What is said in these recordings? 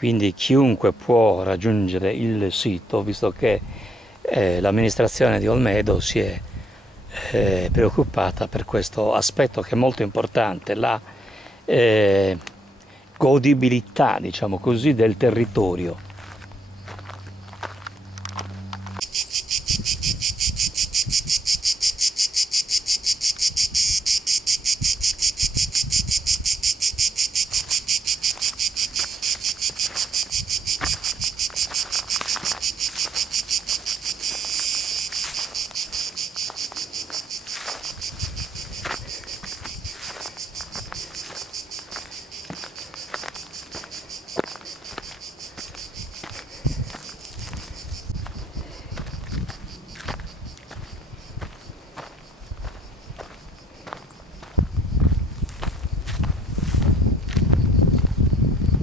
quindi chiunque può raggiungere il sito, visto che l'amministrazione di Olmedo si è preoccupata per questo aspetto che è molto importante, la godibilità, diciamo così, del territorio.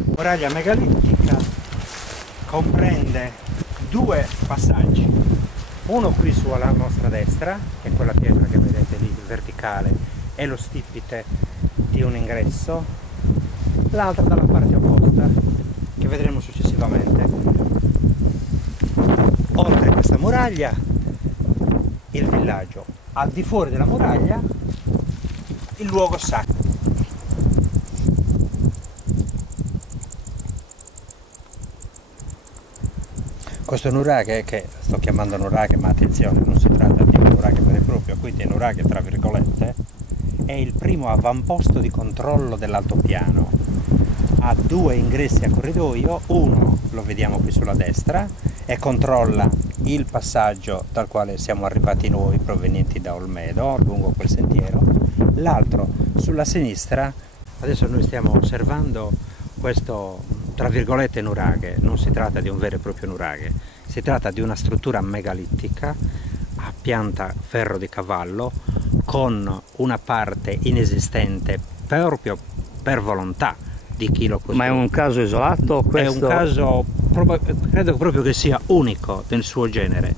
La muraglia megalittica comprende due passaggi, uno qui sulla nostra destra, che è quella pietra che vedete lì verticale, è lo stipite di un ingresso, l'altro dalla parte opposta, che vedremo successivamente. Oltre questa muraglia il villaggio, al di fuori della muraglia il luogo sacro. Questo nuraghe, che sto chiamando nuraghe, ma attenzione, non si tratta di un nuraghe vero e proprio, quindi è nuraghe tra virgolette, è il primo avamposto di controllo dell'altopiano. Ha due ingressi a corridoio, uno lo vediamo qui sulla destra e controlla il passaggio dal quale siamo arrivati noi provenienti da Olmedo, lungo quel sentiero, l'altro sulla sinistra. Adesso noi stiamo osservando questo, tra virgolette, nuraghe. Non si tratta di un vero e proprio nuraghe, si tratta di una struttura megalittica a pianta ferro di cavallo con una parte inesistente proprio per volontà di chi lo costruisce. Ma è un caso isolato questo? È un caso, credo proprio che sia unico nel suo genere,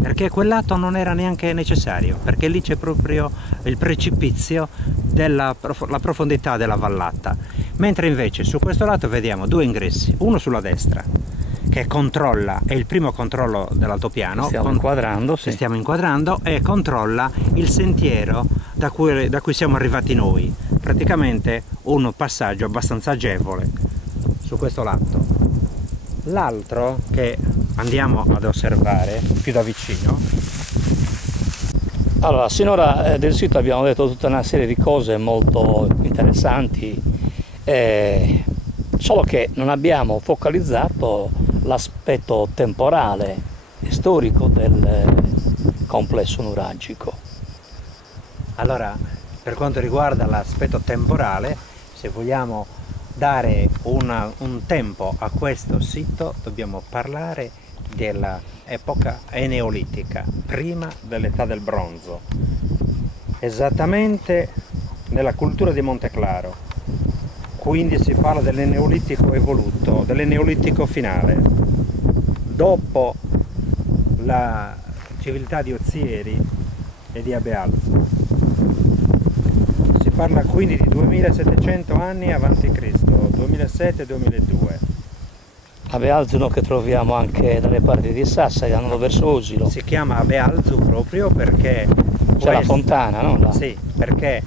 perché quel lato non era neanche necessario, perché lì c'è proprio il precipizio della profondità della vallata, mentre invece su questo lato vediamo due ingressi, uno sulla destra che controlla, è il primo controllo dell'altopiano, stiamo inquadrando, sì. Stiamo inquadrando, e controlla il sentiero da cui siamo arrivati noi, praticamente un passaggio abbastanza agevole su questo lato. L'altro che andiamo ad osservare più da vicino. Allora, sinora del sito abbiamo detto tutta una serie di cose molto interessanti, solo che non abbiamo focalizzato l'aspetto temporale e storico del complesso nuragico. Allora, per quanto riguarda l'aspetto temporale, se vogliamo dare un tempo a questo sito, dobbiamo parlare dell'epoca neolitica, prima dell'età del bronzo, esattamente nella cultura di Monteclaro. Quindi si parla del neolitico evoluto, del neolitico finale. Dopo la civiltà di Ozieri e di Abealzo. Si parla quindi di 2700 anni avanti Cristo, 2007-2002. Abealzo che troviamo anche dalle parti di Sassari, andando verso Osilo. Si chiama Abealzo proprio perché c'è la fontana, no? Sì, perché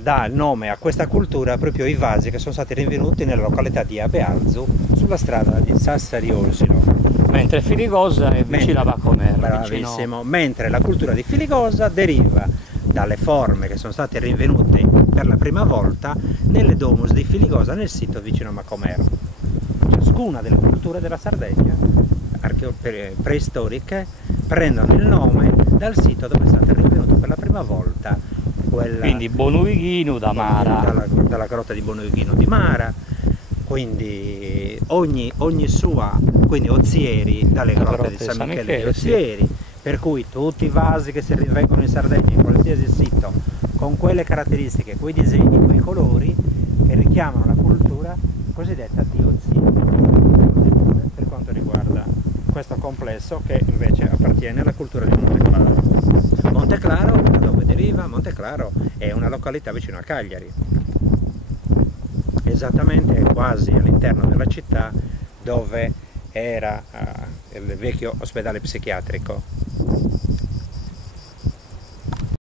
dà il nome a questa cultura proprio i vasi che sono stati rinvenuti nella località di Abealzo, sulla strada di Sassari-Osilo. Mentre Filigosa è vicino a Vacomero. Bravissimo, vicino... mentre la cultura di Filigosa deriva dalle forme che sono state rinvenute per la prima volta nelle domus di Filigosa nel sito vicino a Vacomero. Ciascuna delle culture della Sardegna preistoriche prendono il nome dal sito dove è stata rinvenuta per la prima volta quindi Bonuighino da Mara, dalla grotta di Bonuighino di Mara, quindi ogni sua, quindi Ozieri dalle grotte di San Michele di Ozieri, sì. Per cui tutti i vasi che si rinvengono in Sardegna, in qualsiasi sito, con quelle caratteristiche, quei disegni, quei colori che richiamano la cultura cosiddetta di Ozieri, per quanto riguarda questo complesso che invece appartiene alla cultura di Monteclaro. Monteclaro, da dove deriva? Monteclaro è una località vicino a Cagliari, esattamente quasi all'interno della città dove era il vecchio ospedale psichiatrico.